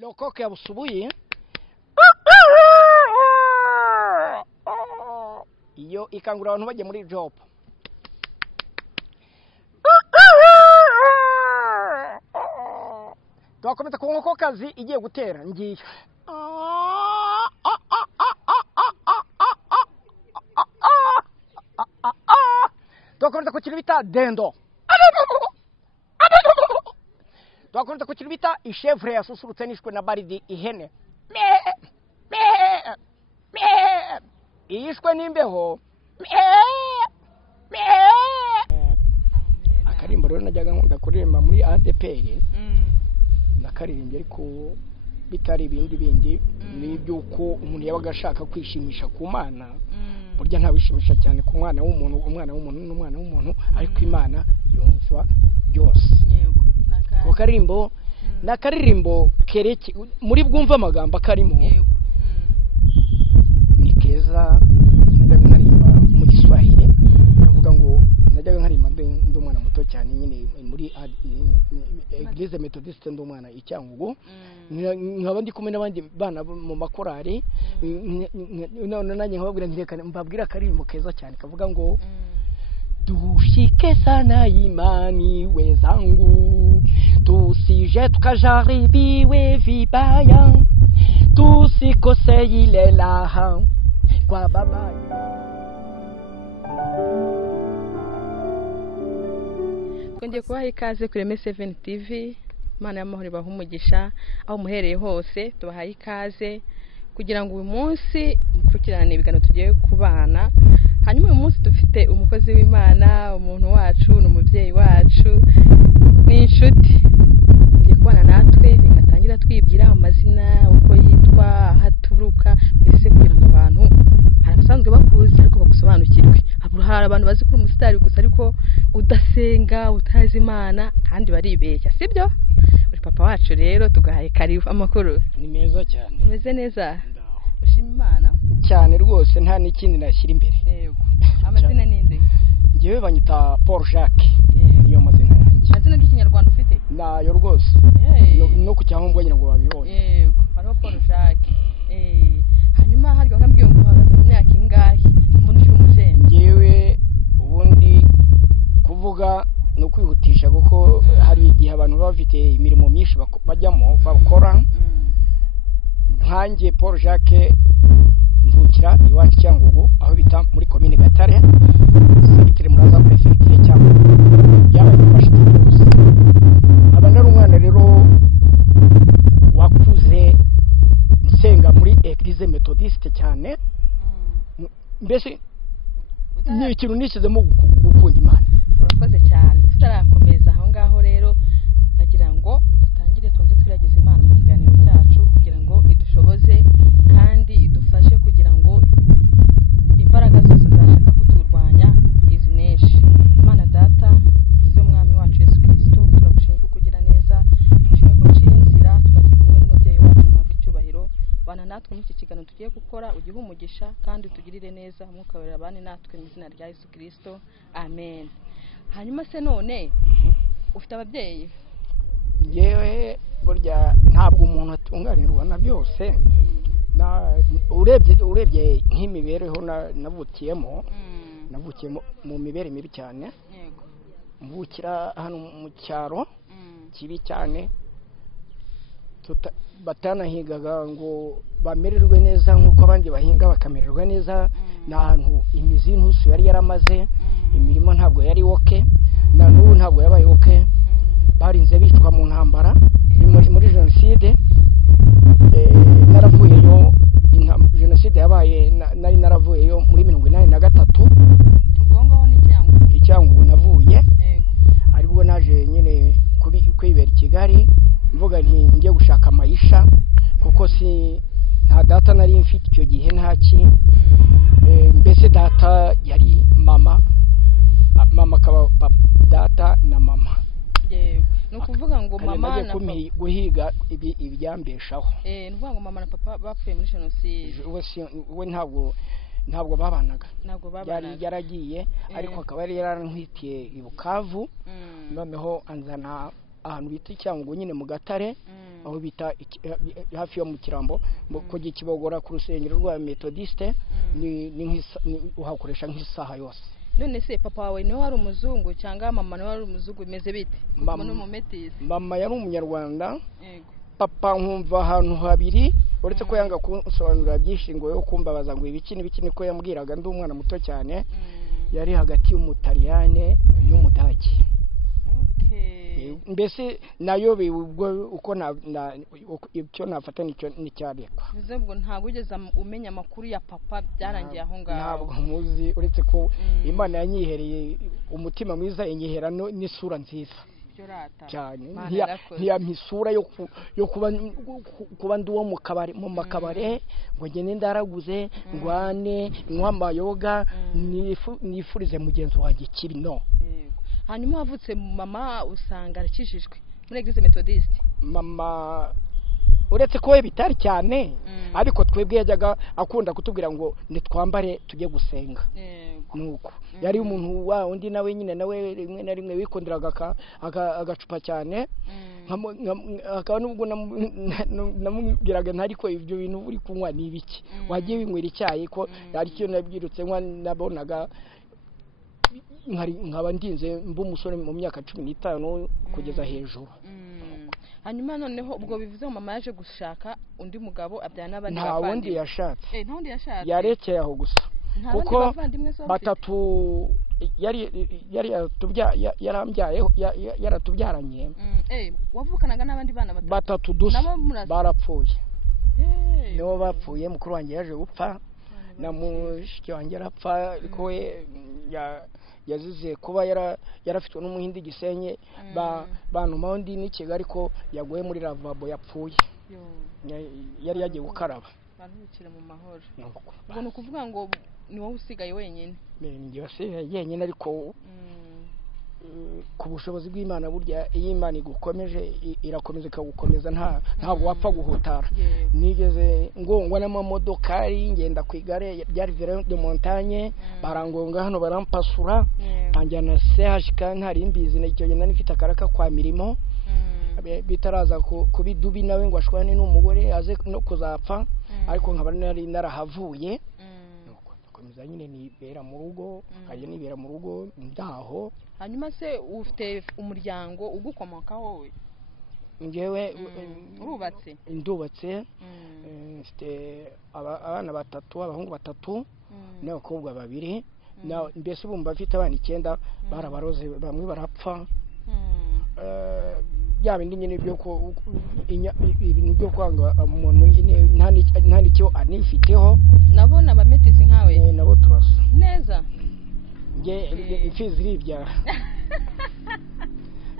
Lokoko ya busubuye iyo ikangura abantu bajya muri job. Twakomeza ku nkokokazi igiye gutera ngiye. Twakomeza ku kintu bita dendo. Twakomeza ku kintu bita ishevre yasusurutse nishwe na baridi ihene. Iyishwe n'imbeho. Akarimbo rero najyaga nkunda kuririmba muri ADPR. Nakaririmbye ariko bitari ibindi n'ibyuko umuntu yabaga ashaka kwishimisha ku Mana. Burya nta wishimisha cyane ku mwana w'umuntu, umwana w'umuntu n'umwana w'umuntu, ariko Imana yumva byose. Yego. Ko karimbo nakaririmbo kereke muri bwumva amagambo akarimo. Yego. Ni keza najyaga nkarimba mu Giswahili. Kavuga ngo najyaga nkarimba ndi umwana muto cyane nyine muri Eglise Methodiste ndi umwana icyangugu. Nkaba ndi kumwe n'abandi bana mu makorari none nanjye nkababwira ntirekane mbabwira akarimbo keza cyane kavuga ngo dushike sana imani wezangu tusije tukajaribiwe vibaya tusikose ile laha kwa baba. Twongeye kubaha ikaze kuri M7 TV. Mana y'amahoro ibaha umugisha aho muhereye hose, tubahaye ikaze kugira ngo uyu munsi mukurikirane ibiganiro tugiye kubana. Hanyuma uyu munsi dufite umukozi w'Imana, umuntu wacu n'umubyeyi wacu n'inshuti tugiye kubana natwe. Reka tangira twibwira amazina, uko yitwa, ahaturuka, mbese kugira ngo abantu hari abasanzwe bakuzi ariko bagusobanukirwe. Hari abantu bazi kuri umusitari gusa ariko udasenga, utazi Imana, kandi baribeshya, sibyo? Uri papa wacu rero tugahaye karibu. Amakuru ni meza cyane. Umeze neza? Ushima Imana cyane rwose, nta n'ikindi nashyira imbere. Yego. Amazina ninde? Ngewe banyita Paul Jacques. Niyo mazina yanjye. Amazina y'Ikinyarwanda ufite? Nayo rwose. No ku cyangombwa nyine ngo babibone. Yego. Hariho Paul Jacques. Hanyuma hari nkambwiye ngo uhagaze mu myaka ingahe? Umuntu uri umujene. Ngewe ubundi kuvuga no kwihutisha kuko hari igihe abantu bafite imirimo myinshi bajyamo bakora. Nkanjye Paul Jacques mvukira iwacu Cyangugu aho bita muri commune Gatare, secteur muraza prefecture Cyangugu, yabaye mfashe cyose. Aba nari umwana rero wakuze nsenga muri Eglise Methodiste cyane. Mbese ni ikintu nishyizemo gukunda Imana. Urakoze cyane. Tutarakomeza aho ngaho rero nagira ngo dutangire tubanze twiragize Imana mu kiganiro cyacu kugira ngo idushoboze kandi idufashe kugira ngo imbaraga zose zashaka kuturwanya izineshe. Imana Data, se umwami wacu Yesu Kristo, turagushimira ko kugira neza, turagushimira ko uciye inzira, twari kumwe n'umubyeyi wacu ntabwo icyubahiro. Bana natwe muri iki kiganiro tugiye gukora, ugihe umugisha kandi utugirire neza, umwuka wera bane natwe mu izina rya Yesu Kristo, amen. Hanyuma se none ufite ababyeyi? Ngewe burya ntabwo umuntu atunganirwa na byose. Urebye nk'imibereho navukiyemo mu mibere mibi cyane. Yego. Mvukira hano mu cyaro kibi cyane, batanahigaga ngo bamererwe neza nk'uko abandi bahinga bakamererwa neza. N'ahantu imizi y'intusu yari yaramaze, imirimo ntabwo yari woke, na n'ubu ntabwo yabaye woke. Barinze bicwa mu ntambara muri jenoside. Naravuyeyo, jenoside yabaye nari naravuyeyo muri 1983. Ubwo ngaho ni Cyangugu navuye. Aribwo naje nyine kwibera Kigali mvuga nti ngiye gushaka amayisha kuko si nta data nari mfite icyo gihe ntaki. Mbese data yari mama, mama kaba data na mama. Yego. Nukuvuga ngo mama na papa guhiga ibyambeshaho. Nukuvuga ngo mama na papa bapfuye muri jenoside. We ntabwo babanaga. Yaragiye ariko akaba yari yarantwitiye i Bukavu. Noneho anzana ahantu bita Cyangugu nyine mu Gatare aho bita hafi yo mu Kirambo ku Gikibogora ku rusengero rwa Methodiste ni uhakoresha nk'isaha yose. None se papa wawe niwe wari umuzungu cyangwa mama niwe wari umuzungu bimeze bite? Mama mu Methodiste. Mama yari umunyarwanda. Yego. Papa nkumva ahantu habiri uretse ko yanga kunsobanurira byinshi ngo yo kumbabaza ngo ibiki n'ibiki niko yambwiraga ndi umwana muto cyane. Yari hagati y'umutaliyane n'umudage. Mbese nayo ubwo uko icyo nafata nicyo abekwa. Bivuze ngo ntabwo ugeze umenya amakuru ya papa byarangiye aho ngaho. Ntabwo muzi uretse ko Imana yanyihereye umutima mwiza inyihera n'isura nziza cyane ntiyampisura yo kuba ndi uwo mu makabare ngo ngende ndaraguze ngwane nk'amayoga nifurize mugenzi wanjye kibi no. Hanyuma wavutse mama usanga arakijijwe muri Eglise Methodiste. Mama uretse ko bitari cyane ariko twebwe yajyaga akunda kutubwira ngo nitwambare tujye gusenga. Nuko yari umuntu wa undi nawe nyine nawe rimwe na rimwe wikonderaga agacupa cyane akaba nubwo namubwiraga ntariko ibyo bintu uri kunywa ni ibiki wagiye winywera icyayi ko ari cyo nabyirutse nkwa nabonaga nkaba ndinze mbu umusore mu myaka 15 kugeza hejuru. Hanyuma noneho ubwo bivuze mama yaje gushaka undi mugabo abyana n'abandi bavandimwe. Nta wundi yashatse. Nta wundi yashatse. Yarekeye aho gusa. Kuko batatu yari yaratubyaranye. Wavukanaga n'abandi bana batatu dusa barapfuye. Nibo bapfuye mukuru wanjye yaje gupfa na mushiki wanjye arapfa ariko we yazize kuba yarafitwe n'umuhindi Gisenyi bantu ndi ni Kigali ko yaguye muri lavabo yapfuye. Yari yagiye gukaraba. Baruhukira mu mahoro. Ubwo no kuvuga ngo ni wowe usigaye wenyine. Ngiye wasigaye yenyine ariko ku bushobozi bw'Imana burya iyo Imana igukomeje irakomeza ikagukomeza ntabwo wapfa guhutara. Nigeze ngongwa n'amamodokari ngenda ku igare byari Vélo de montagne barangonga hano barampasura tanjana CHK ntari imbizi n'icyo genda nifite akaraka kwa mirimo bitaraza kubidubi nawe ngo ashwane n'umugore aze no kuzapfa ariko nkaba narahavuye komeza nyine nibera mu rugo aje nibera mu rugo ndaho. Hanyuma se ufite umuryango ugukomoka wowe? Ngewe urubatse? Ndubatse mfite abana batatu abahungu batatu n'abakobwa babiri mbese bumva afite abana 9 barabaroze bamwe barapfa. Bya bindi nyine byo ko ibintu byo kwanga umuntu nyine nta nicyo anifiteho. Nabona abametisi nkawe nabo turasa neza nge imfizi ribyara.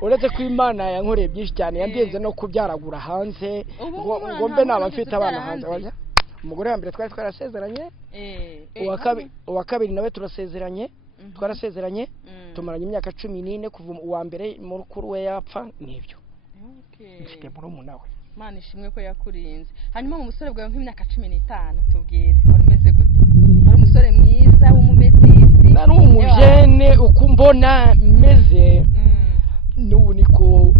Uretse ko Imana yankoreye byinshi cyane yandenze no kubyaragura hanze ngo mbe nabafite abana hanze. Umugore wa mbere twari twarasezeranye uwa kabiri nawe turasezeranye twarasezeranye tumaranye imyaka 14 kuva uwa mbere mu rukuru we yapfa nibyo. Mfite murumuna we. Imana ishimwe ko yakurinze. Hanyuma mu musore bwawe nk'imyaka 15 tubwire wari umeze gute? Wari umusore mwiza w'umumetisi? Nari umujene uko mbona meze n'ubu niko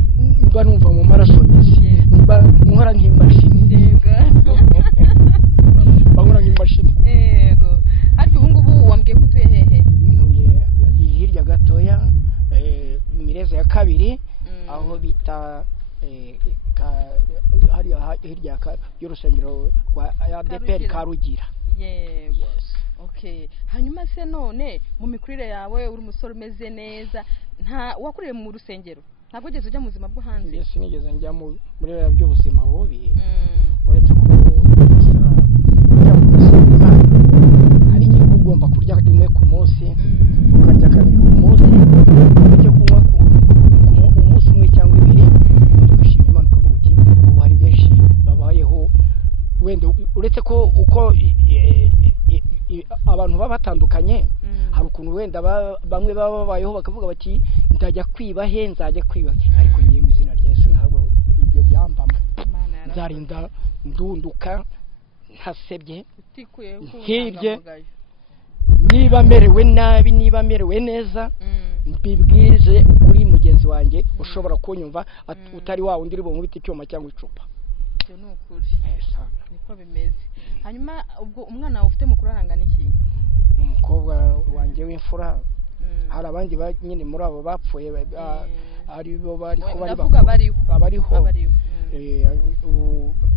mba numva mu maraso meze mba nkora nk'imashini. Bahora nk'imashini. Yego. Ariko ubu ngubu wambwiye ko utuye hehe? Ntuye hirya gatoya Mireze ya kabiri aho bita hirya y'urusengero rwa ADPR Karugira. Yes. Okay. Hanyuma se none mu mikurire yawe uri umusore umeze neza nta wakuriye mu rusengero ntabwo ugeze ujya mu buzima bwo hanze? Yes, nigeze njya muri by'ubuzima bubi. Uretse ko hari igihe ugomba kurya rimwe ku munsi ukarya kabiri ku munsi ujya kunywa umunsi umwe cyangwa ibiri ugashima Imana ukavuga uti ubu hari benshi babayeho wenda uretse ko uko abantu baba batandukanye hari ukuntu wenda bamwe baba babayeho bakavuga bati nzajya kwiba he nzajya kwiba ariko ngiye mu izina rya Yesu ntabwo ibyo byambamo nzarinda ndunduka ntasebye hirye niba merewe nabi niba merewe neza mbibwirize kuri mugenzi wanjye ushobora kunyumva utari wa undi uri bumubite icyuma cyangwa icupa. ibyo ni ukuri niko bimeze. Hanyuma ubwo umwana wawe ufite mukuru arangana iki? Umukobwa wanjye w'imfura. Hari abandi nyine muri abo bapfuye ari bo bari ko bariho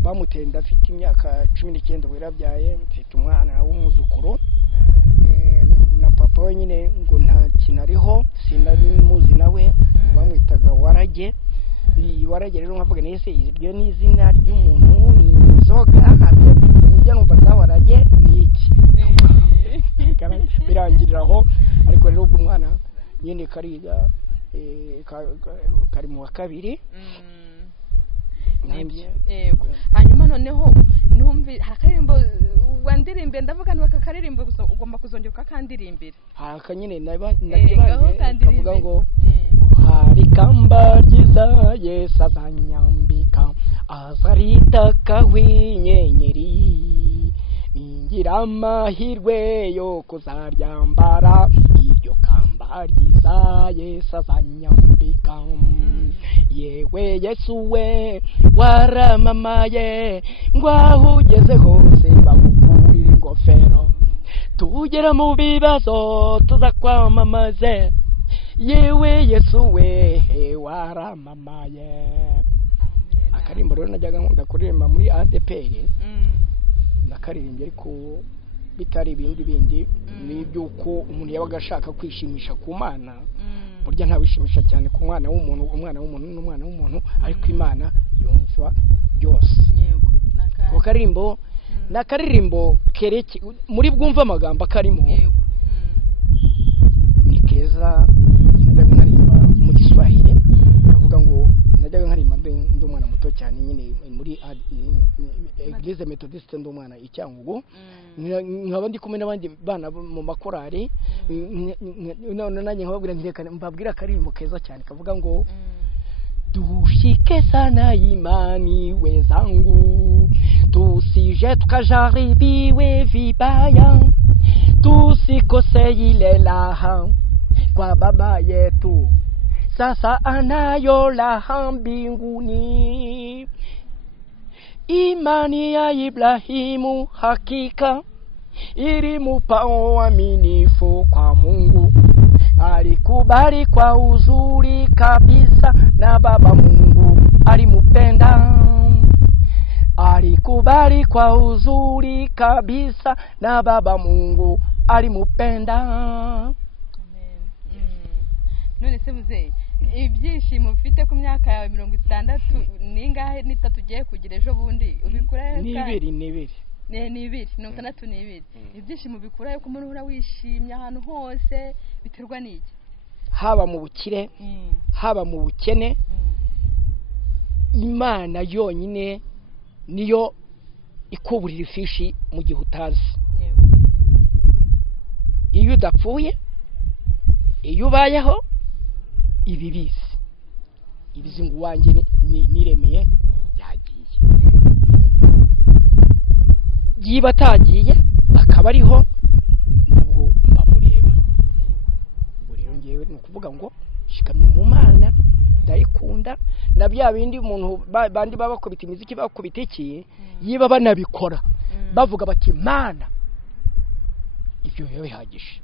bamutenda afite imyaka 19 wirabyaye, mfite umwana w'umuzukuru na papa we nyine ngo nta kinariho sinari muzi nawe bamwitaga Warage. Warage rero nkavuga nese ibyo ni izina ry'umuntu ni inzoga njya numva za Warage ni iki birangiriraho. Ariko rero ubwo umwana nyine kariga kari mu wa kabiri. Yego. Hanyuma noneho numvi hakaririmbo wandirimbe ndavuga ni bakakaririmbo gusa ugomba kuzongera ukakandirimbira. Haka nyine navuga ngo hari kamba ryiza Yesu azanyambika azaritaka w'inyenyeri ningira amahirwe yo kuzaryambara iryo kamba ryiza Yesu azanyambika. Yewe Yesu we waramamaye ngwaho ugeze hose bagukurira ingofero tugera mu bibazo tuzakwamamaze. Yewe Yesu we waramamaye. Akarimbo rero najyaga nkunda kuririmba muri ADPR nakaririmbye ariko bitari bindi n'ibyuko umuntu yabaga ashaka kwishimisha ku Mana. Burya nta wishimisha cyane ku mwana w'umuntu, umwana w'umuntu n'umwana w'umuntu, ariko Imana yumva byose. Yego. Ko karimbo nakaririmbo kereke muri bwumva amagambo akarimo. Yego. Ni keza najyaga nkarimba mu Giswahili kavuga ngo najyaga nkarimba ndi umwana muto cyane nyine muri Eglise Methodiste ndi umwana icyangugu nkaba ndi kumwe n'abandi bana mu makorari none nanjye nkababwira ndekane mbabwira akarimbo keza cyane kavuga ngo dushike sana imani wezangu tusije tukajaribiwe vibaya tusikose ile laha kwa baba yetu sasa anayo laha mbinguni. Imani ya Ibrahimu hakika ilimupa uaminifu kwa Mungu. Alikubali kwa uzuri kabisa na baba Mungu alimupenda. Alikubali kwa uzuri kabisa na baba Mungu alimupenda. Amen. None se muzeyi ibyishimo ufite ku myaka yawe 60 ningahe nitatu ugiye kugira ejo bundi ubikura ni ibiri ni 62 ibyishimo bikura yuko umuntu ura wishimye ahantu hose biterwa n'iki? Haba mu bukire haba mu bukene Imana yonyine niyo ikuburira ifishi mu gihe utazi. Iyo udapfuye iyo ubayeho ibibisi ibizingu wanjye niremeye yagiye yiba tagiye akaba ariho nabwo mbamureba. Ubwo rero ngewe ni ukuvuga ngo shikamye mu Mana ndayikunda na bya bindi umuntu bandi babakubita imiziki bakubita iki yiba banabikora bavuga bati Mana ibyo bihagije.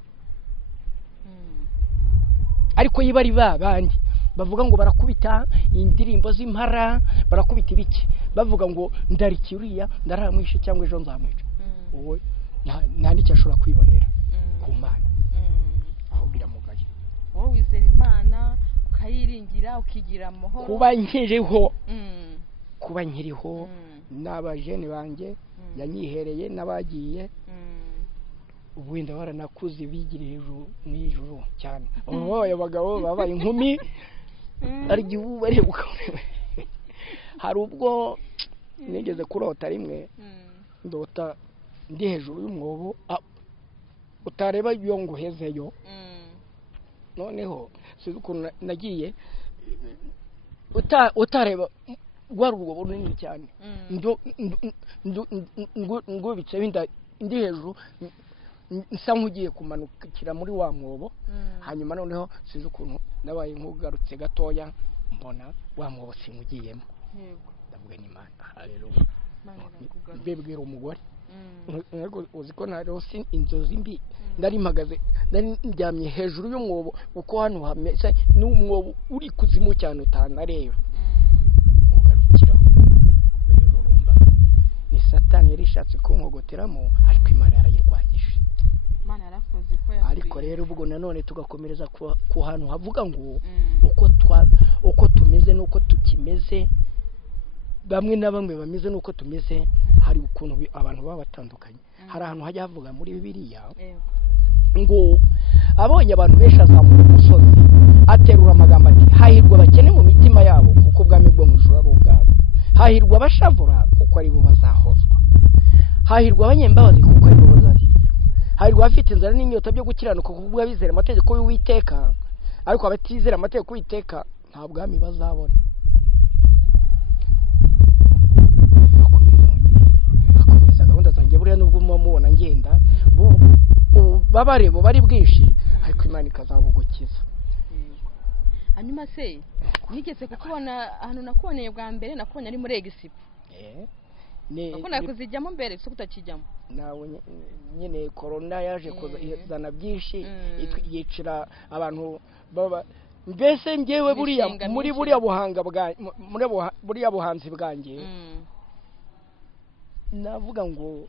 Ariko yiba ari babandi bavuga ngo barakubita indirimbo z'impara barakubita ibiki bavuga ngo ndarikiriya ndaramwishe cyangwa ejo nzamwica. Wowe nta nicyo ashobora kwibonera ku Mana aho biramugaye. Wowe wizera Imana ukayiringira ukigira amahoro kuba nkiriho n'abajene banjye yanyihereye n'abagiye ubundi baranakuze bigire hejuru n'ijuru cyane. Abagabo babaye inkumi ariko ubu bari gukora. Hari ubwo nigeze kurota rimwe ndota ndi hejuru y'umwobo utareba iyo nguhezeyo. Noneho sizo ukuntu nagiye utareba rwarugo bunini cyane ngubitse binda ndi hejuru nsa nkugiye kumanukira muri wa mwobo. Hanyuma noneho sizo ukuntu nabaye nkugarutse gatoya mbona wa mwobo simugiyemo. ndavuga ni Imana haleluya bebwira umugore uzi ko narose inzozi mbi ndari mpagaze ndari ndyamye hejuru y'umwobo uko hano hameze n'umwobo uri kuzimu cyane utanareba ugarukiraho rero urumva ni Satani yari ishatse kunkogoteramo ariko Imana yarayirwanyije Imana yarakoze ko ariko rero ubwo nanone tugakomereza ku hantu havuga ngo uko tumeze nuko tukimeze bamwe na bamwe bameze nuko tumeze hari ukuntu abantu baba batandukanye hari ahantu hajya havuga muri Bibiliya ngo abonye abantu benshi azamura umusozi aterura amagambo ati hahirwa abakene mu mitima yabo kuko ubwami bwo mu ijuru ari ubwabo hahirwa abashavura kuko ari bo bazahozwa hahirwa abanyembabazi kuko ari bo bazakizwa hahirwa abafite inzara n'inyota byo gukiranuka kuko abizera amategeko y'Uwiteka ariko abatizera amategeko y'Uwiteka nta bwami bazabona bakomeza gahunda zanjye buriya nubwo mubona ngenda babarebo bari bwinshi ariko Imana ikazabugukiza hanyuma se nigeze kukubona ahantu nakuboneye bwa mbere nakubonye ari muri Egisipo uko nakuzijyamo mbere se kutakijyamo nawe nyine corona yaje kuzana byinshi yicira abantu baba mbese ngewe buriya muri buriya buhanga buriya buhanzi bwanjye navuga ngo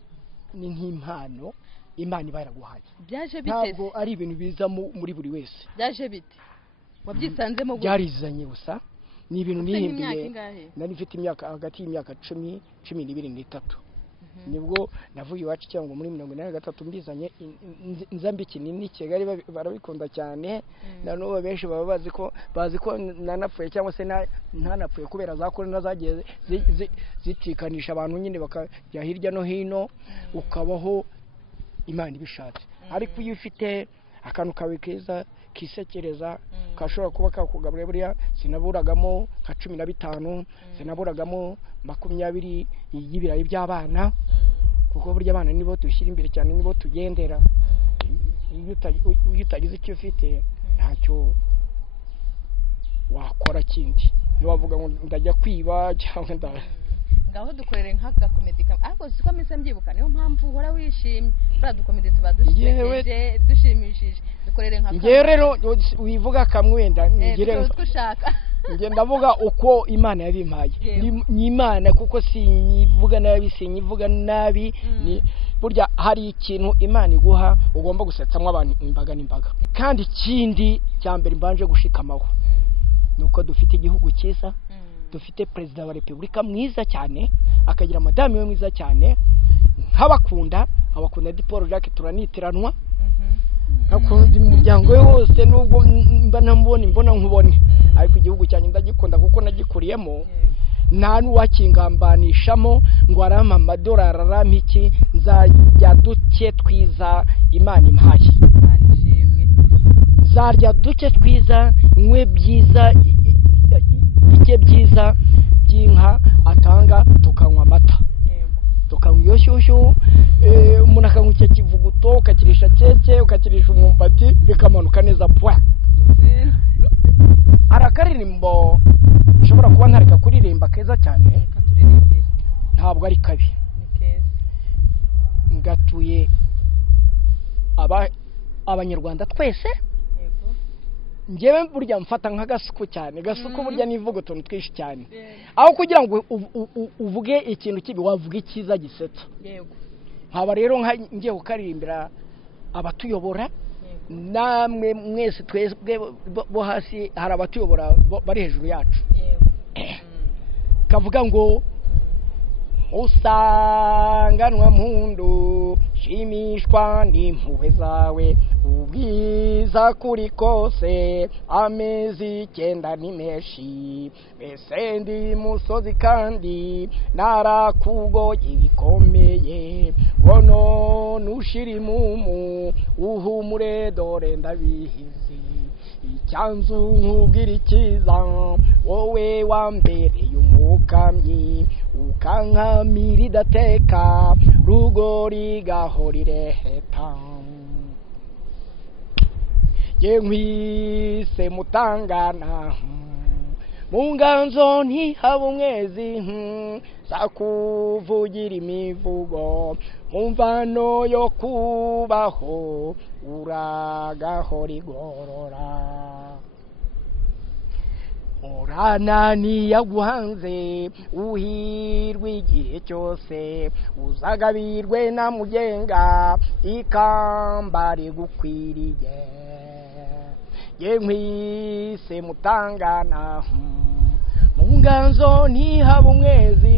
ni nk'impano Imana ibaraguhaye byaje bite ntabwo ari ibintu biza muri buri wese byaje bite wabyisanzemo byarizanye gusa ni ibintu nihimbiye nari mfite imyaka hagati y'imyaka 10 12 n'itatu nibwo navuye iwacu cyangwa muri 1983 mbizanye nzambi kinini Kigali barabikunda cyane nanuba benshi baba bazi ko nanapfuye cyangwa se ntanapfuye kubera zakorana zagiye zitikanisha abantu nyine bakajya hirya no hino ukabaho Imana ibishatse ariko iyo ufite akantu kawe keza kisekereza kashobora kuba kakugabure buriya sinaburagamo nka 15 sinaburagamo 20 y'ibirayi by'abana kuko burya abana nibo dushyira imbere cyane nibo tugendera iyo utagize icyo ufite ntacyo wakora kindi niwavuga ngo ndajya kwiba cyangwa ngaho dukorere nk'aka comedy ariko siko mise mbyibuka niyo mpamvu uhora wishimye bra dukomedi tuba dushekeje dushimishije dukorere nk'aka ngiye rero wivuga kamwenda ngire ushaka ngiye ndavuga uko Imana yabimpaye ni Imana kuko sinyivuga nabi sinyivuga nabi ni burya hari ikintu Imana iguha ugomba gusetsamwa abantu imbaga n'imbaga kandi ikindi cyambere mbanje gushikamaho nuko dufite igihugu cyiza dufite Perezida wa Repubulika mwiza cyane akagira madame we mwiza cyane nk'abakunda Paul Jacques turanitiranwa akunda umuryango we wose nubwo mba mbona nkubone ariko igihugu cyane ndagikunda kuko nagikuriyemo nta n'uwakingambanishamo ngo arama amadolari arampiki nzajya duke twiza Imana impaye zarya duke twiza nkwe byiza ike byiza by'inka atanga tukanywa amata tukanywa iyo shyushyu umuntu akanywa icyo kivuguto ukakirisha keke ukakirisha umwumbati bikamanuka neza pwa arakaririmbo ushobora kuba ntareka kuririmba keza cyane ntabwo ari kabi ngatuye abanyarwanda twese ngewe burya mfata nk'agasuku cyane gasuku burya nivuga utuntu twinshi cyane aho kugira ngo uvuge ikintu kibi wavuga icyiza gisetsa haba rero ngiye gukaririmbira abatuyobora namwe mwese twebwe bo hasi hari abatuyobora bari hejuru yacu kavuga ngo usanganwa mpundu shimishwa n'impuhwe zawe ubwiza kuri kose amezi 9 ni menshi mbese ndi musozi kandi narakugoye bikomeye ngo none ushirimumu uhumure dore ndabihizi icyanzu nkubwira ikiza wowe wambereye umukamyi ukankamira idateka rugori gahorire heta ye nkwise mutangana mu nganzo ntihaba umwezi sakuvugira imivugo mu mvano yo kubaho uragahora igorora uranani yaguhanze uhirwe igihe cyose uzagabirwe na mugenga ikamba rigukwiriye ye nkwise mutangana mu nganzo ntihaba umwezi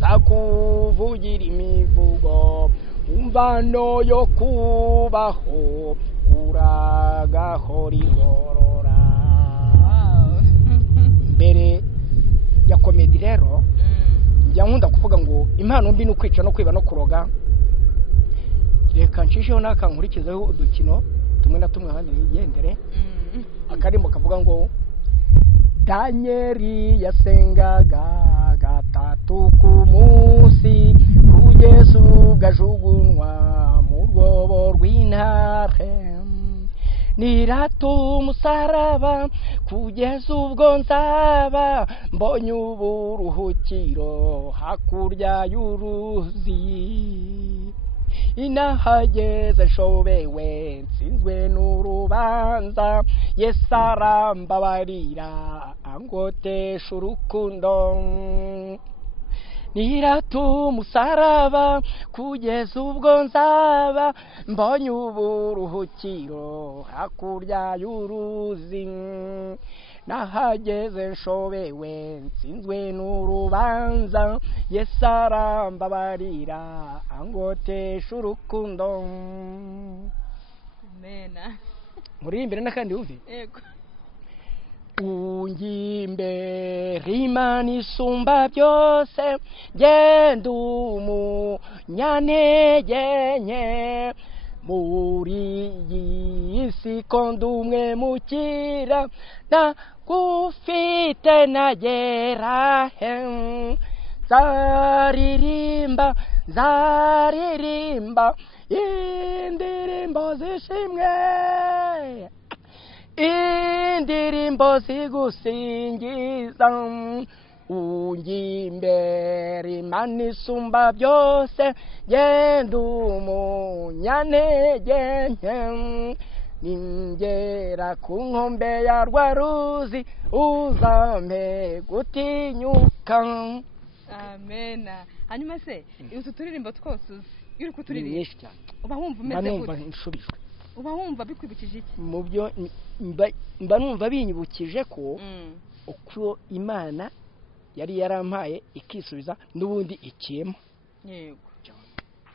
sakuvugira imivugo umvano yo kubaho uragahora igorora. Mbere ya komedi rero njya nkunda kuvuga ngo impano mbi ni ukwica no kwiba no kuroga. Reka nshisheho n'akankurikizeho udukino tumwe na tumwe abandi nigendere. Akarimbo kavuga ngo Danieli yasengaga gatatu ku munsi kugeza ubwo ajugunywa mu rwobo rw'intare. Nirata umusaraba kugeza ubwo nzaba mbonye uburuhukiro hakurya y'uruzi. Inahageze nshobewe nsinzwe n'urubanza Yesu arambabarira angotesha urukundo. Nirata umusaraba kugeza ubwo nzaba mbonye uburuhukiro hakurya y'uruzi. Nahageze nshobewe nsinzwe n'urubanza Yesu arambabarira angotesha urukundo. Amena. Murimbere n'akandi wumve. Yego. Ungimbere Imana isumba byose genda umunyantege nke muri iyi si ko ndi umwe mukira nagufite nagera he. Nzaririmba indirimbo zishimwe indirimbo zigusingiza. Ungimbere Imana isumba byose genda umunyantege nke ningera ku nkombe ya rwa ruzi uzampe gutinyuka. Amena. Hanyuma se utu turirimbo twose uzi iyo uri kuturirimba nyinshi cyane uba wumva umeze gute? Nshubijwe. Uba wumva bikwibukije iki? Mu byo mba numva binyibukije ko uko Imana yari yarampaye ikisubiza n'ubundi ikiyemo. Yego.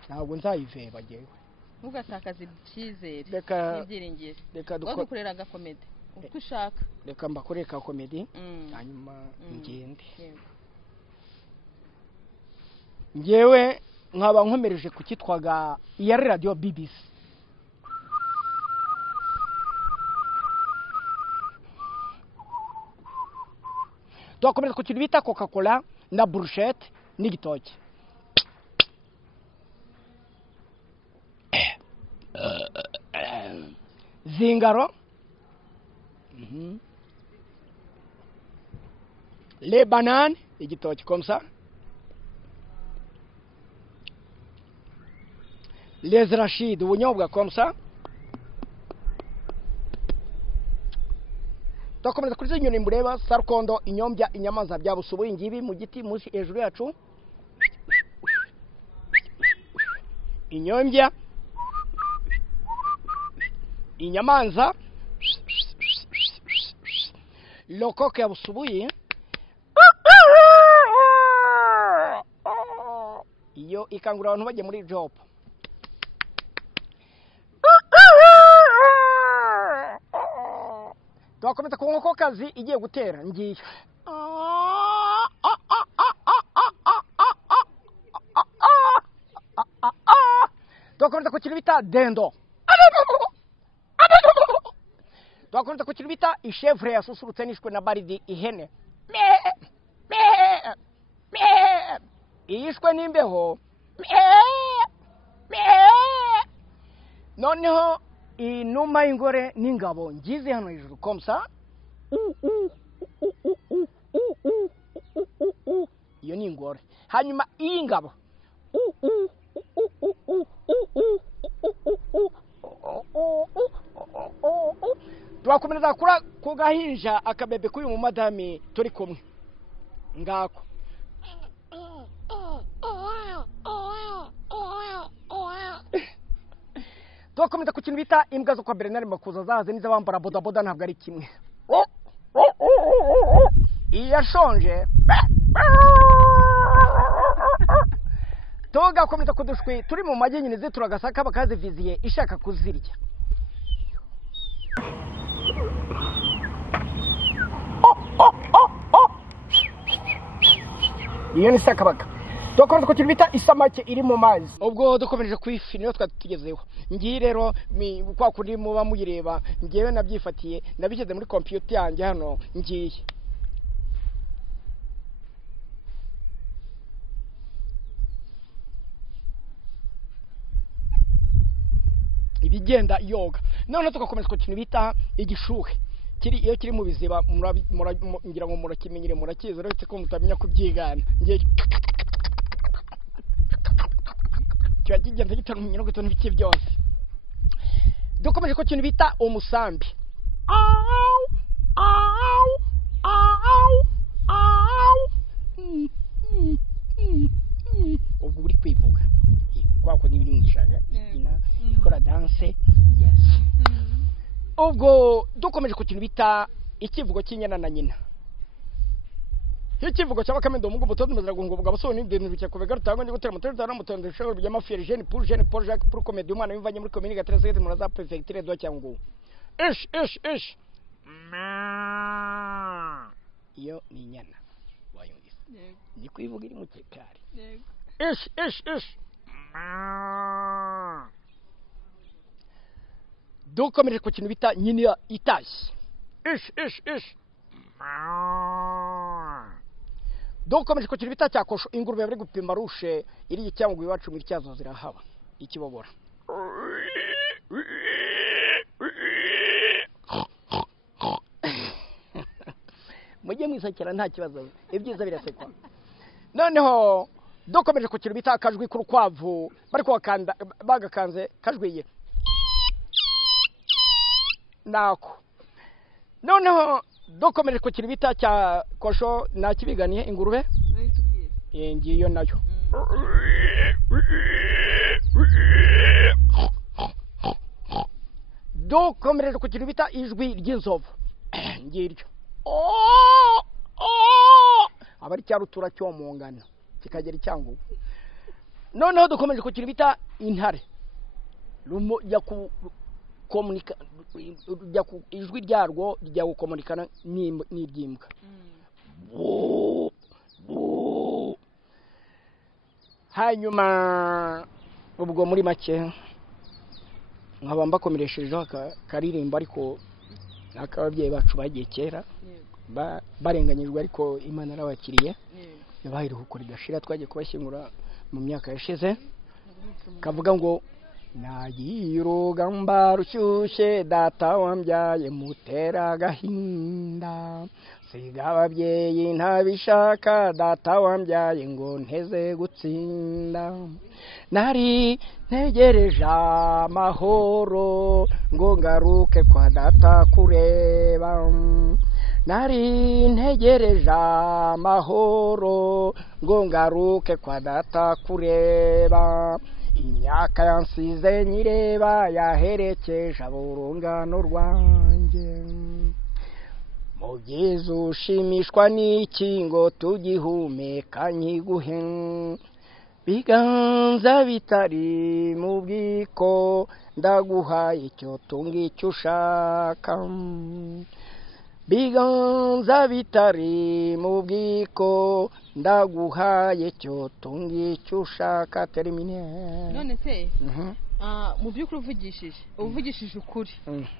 Ntabwo nzayiveba jewe. Ntugatakaze icyizere n'ibyiringiro. Reka dukorera agakomedi uko ushaka. Reka mbakorere ka komedi hanyuma ngende. Ngewe nkaba nkomereje kukitwaga iya radio BBC. Twakomeza ku kintu bita Coca-Cola na brushette n'igitoki. Zingaro. Les bananes, igitoki comme ça. Les arachides, ubunyobwa comme ça. Twakomeza kuri inyoni mureba sarukondo inyombya inyamanza bya busubuye ngibi mu giti munsi hejuru yacu. Inyombya inyamanza lokoko ya busubuye iyo ikangura abantu bajye muri job. Twakomeza ku nkoko kazi igiye gutera ngiye. Twakomeza ku kintu bita dendo. Twakomeza ku kintu bita ishevre yasusurutse nishwe na baridi ihene. Iyishwe n'imbeho. Noneho inuma y'ingore n'ingabo ngize hano hejuru komsa iyo ni ingore. Hanyuma iyi ngabo twakomereza kura ku gahinja akabebe k'uyu mu madami turi kumwe ngako. Twakomeza ku kintu bita imbwa zo kwa Bernard Makuza zaze niza bambara bodaboda ntabwo ari kimwe. Iyashonje tugakomeza kudushwi turi mu majye nyine zituragasaka bakaziviziye ishaka kuzirya. Iyo ni sakabaga. Dukomeza ku kintu bita isamake iri mu mazi. Ubwo dukomeje kwifi niyo twatugezeho. Ngiye rero kwa kuri muba muyireba ngiyewe nabyifatiye nabishyize muri computer yanjye hano ngiye. Ibigenda yoga. None tugakomeza ku kintu bita igishuhe. Iyo kiri mu biziba ngira ngo murakimenyere murakiza uretse ko mutamenya kubyigana. Ngiye kiba kigenda gitanumenya no gutona ibiki byose. Dukomeje ko kintu bita umusambi. Ubwo uri kwivuga kwako ni biri mwishanga ikora dance. Yes. Ubwo dukomeje ku kintu bita ikivugo cy'inyana na nyina. Ikivugo cy'abakamendo mu guboto ndumezera ngo bwabasoni ibintu bicye kuvega rutangwa ndi gutera moteur dara mutondera shaka byama fier jeune pour Jacques pour comédie umwana bimvanye muri commune gatrese muri za prefecture do cyangu. Ish. Iyo ni inyana. Wayumvise. Ni kwivuga iri mu kekari. Ish. Dukomeje ku kintu bita nyina itashye. Ish. Dukomeje ku kintu bita cyakosho ingurube bari gupima rushe iri cyangwa iwacu mu cyazo zirahaba ikibobora. Mujye mwisakira nta kibazo ibyiza birasekwa. Noneho dukomeje ku kintu bita akajwi k'urukwavu bari kwakanda bagakanze kajwiye nako. Noneho dukomeje ku kintu bita cya kosho nakibiganiye ingurube ngiyo nayo. Dukomeje ku kintu bita ijwi ry'inzovu ngiryo abari cyarutura cyo mu ngano kikagera icyangu. Noneho dukomeje ku kintu bita intare rumo ya ku komunika ijwi ryarwo rya gukomunikana n'ibyimbwa. Hanyuma ubwo muri make nkaba mbakomereshejeho karirimba ariko n'akababyeyi bacu bagiye kera barenganyijwe ariko Imana arabakiriye yabahiruka uko rigashira twagiye kubashyingura mu myaka yashize kavuga ngo nagiye urugamba rushyushye data wambyaye mutera agahinda siga ababyeyi ntabishaka data wambyaye ngo nteze gutsinda nari ntegereje amahoro ngo ngaruke kwa data kureba nari ntegereje amahoro ngo ngaruke kwa data kureba imyaka yansize nyireba yaherekeje aburungano rwanjye mu byiza ushimishwa n'iki ngo tugihumeka nkiguhe biganza bitari mu bwiko ndaguhaye icyo tunga icyo ushaka biganza bitari mu bwiko ndaguhaye icyo tunga icyo ushaka termine. None se mu by'ukuri uvugishije ukuri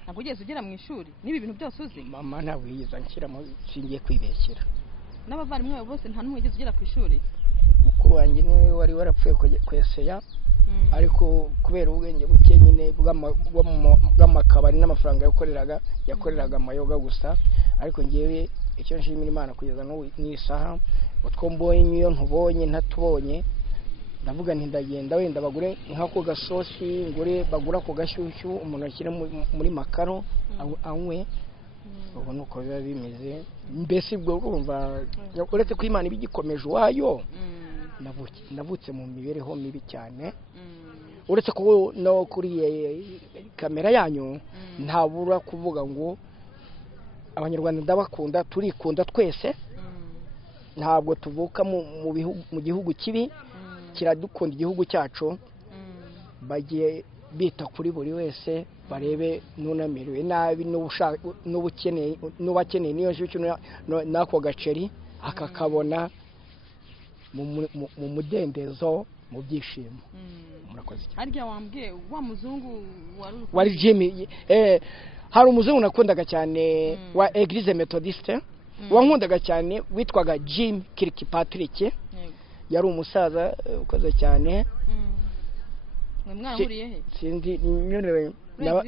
ntabwo ugeze ugera mu ishuri niba ibintu byose uzi. Mama ntabwo yiza nshyiramo singiye kwibeshyira. N'abavandimwe bose nta n'umwe ugeze ugera ku ishuri. Mukuru wanjye niwe wari warapfuye kweseya ariko kubera ubwenge buke nyine bw'amakabari n'amafaranga yakoreraga amayoga gusa ariko ngewe icyo nshimira Imana kugeza n'isaha utwo mbonye iyo ntubonye ntatubonye ndavuga nti ndagenda wenda bagure nk'ako gasosi ngure bagura ako gashyushyu umuntu ashyira muri makaro anywe ubu nuko biba bimeze mbese ubwo urumva uretse ko Imana ibigikomeje wayo navutse mu mibereho mibi cyane uretse ko no kuri kamera yanyu ntabura kuvuga ngo abanyarwanda ndabakunda turikunda twese ntabwo tuvuka mu gihugu kibi kiradukunda igihugu cyacu bagiye bita kuri buri wese barebe nunamerewe nabi n'ubakeneye niyo nshyushyu n'ako gaceri akakabona mu mudendezo mu byishimo murakoze harya wambwiye wa muzungu wari Jimmy hari umuzungu nakundaga cyane wa Eglise Methodiste wankundaga cyane witwaga Jim Kirkpatrick yari umusaza ukoze cyane mwe mwarahuriye he sindi nyine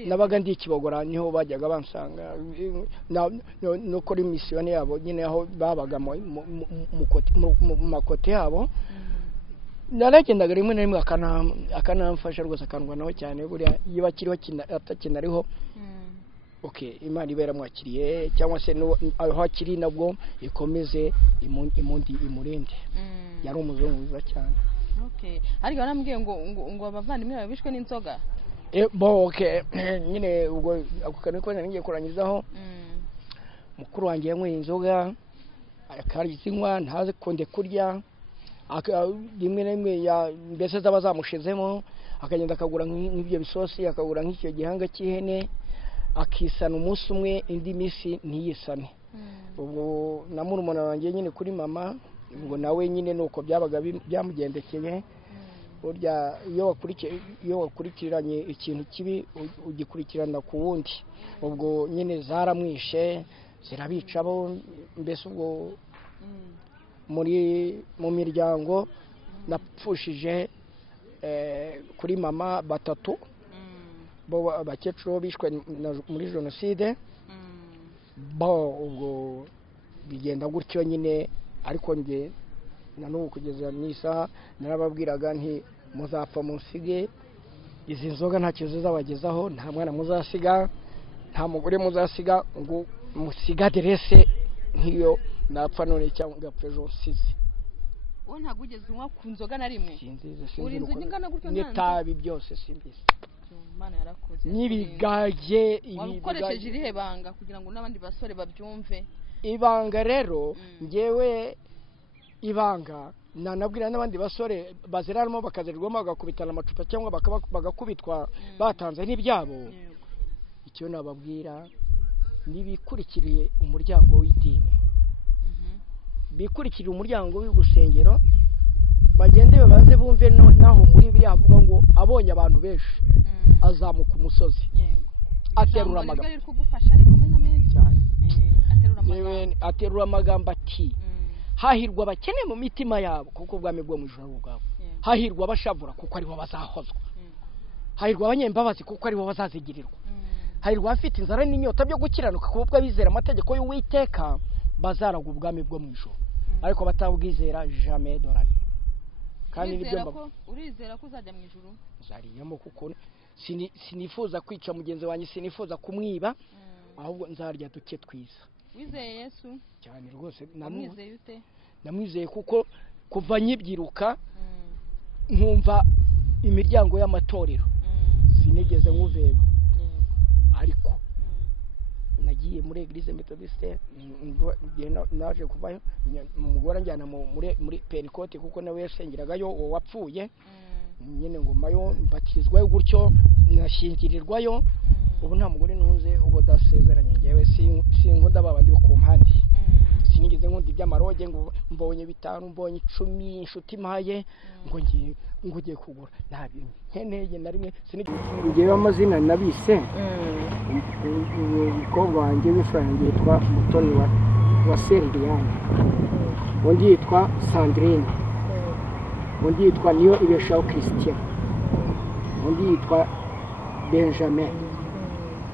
nabaga ndi Kibogora niho bajyaga bansanga no kuri mission yabo nyine aho babaga mu makote yabo naragendaga rimwe na rimwe akanamfasha rwose akandwa naho cyane buriya iyo bakiriho atakinariho okay Imana ibera mwakiriye cyangwa se aho akiri nabwo ikomeze imurinde yari umuzungu mwiza cyane okay ariko barambwiye ngo abavandimwe babishwe n'inzoga okay nyine ubwo ako kantu ko ngiye kurangizaho mukuru wanjye yanyweye inzoga akarizinywa ntaze konde kurya rimwe na rimwe mbese zaba zamushizemo akagenda akagura nk'ibyo bisosi akagura nk'icyo gihanga cy'ihene akisana umunsi umwe indi minsi ntiyisane ubwo na murumuna wanjye nyine kuri mama ubwo nawe nyine nuko byabaga byamugendekeye burya iyo wakurikiranye ikintu kibi ugikurikirana ku wundi ubwo nyine zaramwishe zirabicabo mbese ubwo mu miryango napfushije kuri mama batatu bo abakecuru bishwe muri jenoside ubwo bigenda gutyo nyine ariko nge na n'ubu kugeza n'isaha narababwiraga nti muzapfa musige izi nzoga ntacyo zizabagezaho nta mwana muzasiga nta mugore muzasiga ngo musiga aderese nk'iyo napfa none cyangwa ejo size wowe ntabwo ugeze unywa ku nzoga na rimwe uri inzoga ingana gutyo n'itabi byose simbizi Imana yarakoze n'ibigaje wakoresheje irihe banga kugira ngo n'abandi basore babyumve ibanga rero ngewe ibanga nanabwira n'abandi basore baziraramo bakazirirwamo bagakubitana amacupa cyangwa bagakubitwa batanze n'ibyabo icyo nababwira nibikurikiriye umuryango w'idini bikurikira umuryango w'ugusengero bagende babanze bumve naho muri biriya avuga ngo abonye abantu benshi azamuka umusozi aterura amagambo aterura amagambo ati hahirwa abakene mu mitima yabo kuko ubwami bwo mu ijuru bwabo hahirwa abashavura kuko aribo bazahozwa hahirwa abanyembabazi kuko aribo bazazigirirwa hahirwa abafite inzara n'inyota byo gukiranuka kuko abizera amategeko y'Uwiteka bazaragwa ubwami bwo mu ijuru ariko batabwizera jamais de la vie kandi nibyo urizera ko uzajya mu ijuru zariyemo kuko sinifuza kwica mugenzi wanjye sinifuza kumwiba ahubwo nzarya duke twiza wizeye Yesu cyane rwose namwizeye ute namwizeye kuko kuva nyibyiruka nkumva imiryango y'amatorero sinigeze nkuveba ariko nagiye muri Eglise Methodiste naje kuvayo umugore njyana muri Pentecote kuko nawe yasengeragayo uwo wapfuye nyine ngomayo mbatizwayo gutyo nashingirirwayo ubu nta mugore ntunze ubu dasezeranye ngewe sinkunda babandi bo ku mpande sinigeze nkunda iby'amaroge ngo mbonye 5 mbonye 10 inshuti maye ngo ngiye kugura ntabyo nkeneye na rimwe ngewe amazina nabise umukobwa wanjye w'ifrangi yitwa Mutoni wa Seriliane undi yitwa Sandrine undi yitwa Niyo Ibeshaho Christian undi yitwa Benjamin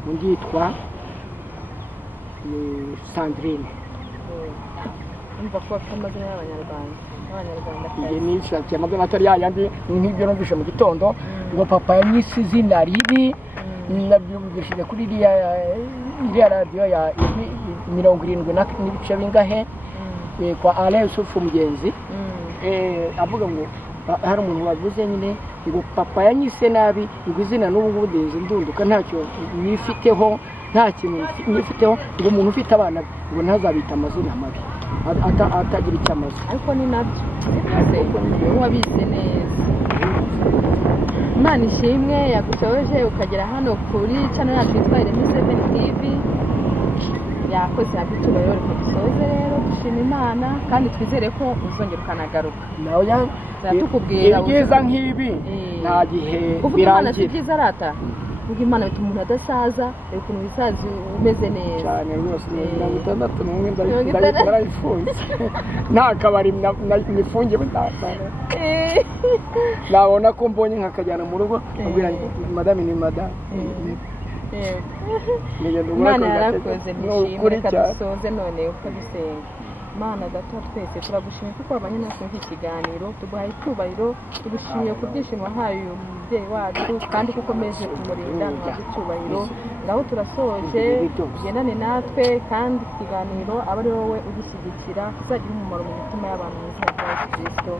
undi yitwa Sandrine umva ko bafite amazina y'abanyarwanda igihe nishakiye amazina atari yayandi nk'ibyo numvise mu gitondo ngo papa yanyise izina ribi nabyumvishije kuri iriya radiyo ya 70 n'ibice bingahe kwa Alain Yusufu Mugenzi avuga ngo hari umuntu wavuze nyine ngo papa yanyise nabi ngo izina n'ubu ngubu ndeze ndunduka ntacyo nifiteho nta kintu nifiteho ngo umuntu ufite abana ngo ntazabita amazina mabi atagira icyo amaze ariko ni nabyo wabize neza. Imana ishimwe yagushoje ukagera hano kuri channel yacu yitwa Ireme 7 TV. Yakoze nabyo tubayo reka dusoze rero dushima Imana kandi twizere ko uzongera ukanagaruka. nawe tukubwira ibyiza nk'ibi nta gihe birangira byiza rata kuko Imana bituma umuntu adasaza ukuntu bisaza umeze neza cyane rwose 61 ndayifungye nta kabari nifungiye nabona ko mbonye nkakajyana mu rugo kubwira madame ni madame Imana yarakoze nishimwe kadusoze none uko dusenga. Mana data twese turagushimiye kuko wabanye natwe mu kiganiro tuguhaye icyubahiro tugushimiye ku byishimo wahaye uyu mubyeyi wacu kandi kuko ukomeje kumurinda no icyubahiro ngaho turasoje ugendane natwe kandi ikiganiro aba ari wowe ugishyigikira kizagira umumaro mu mitima y'abantu mu izina rya Yesu Kristo.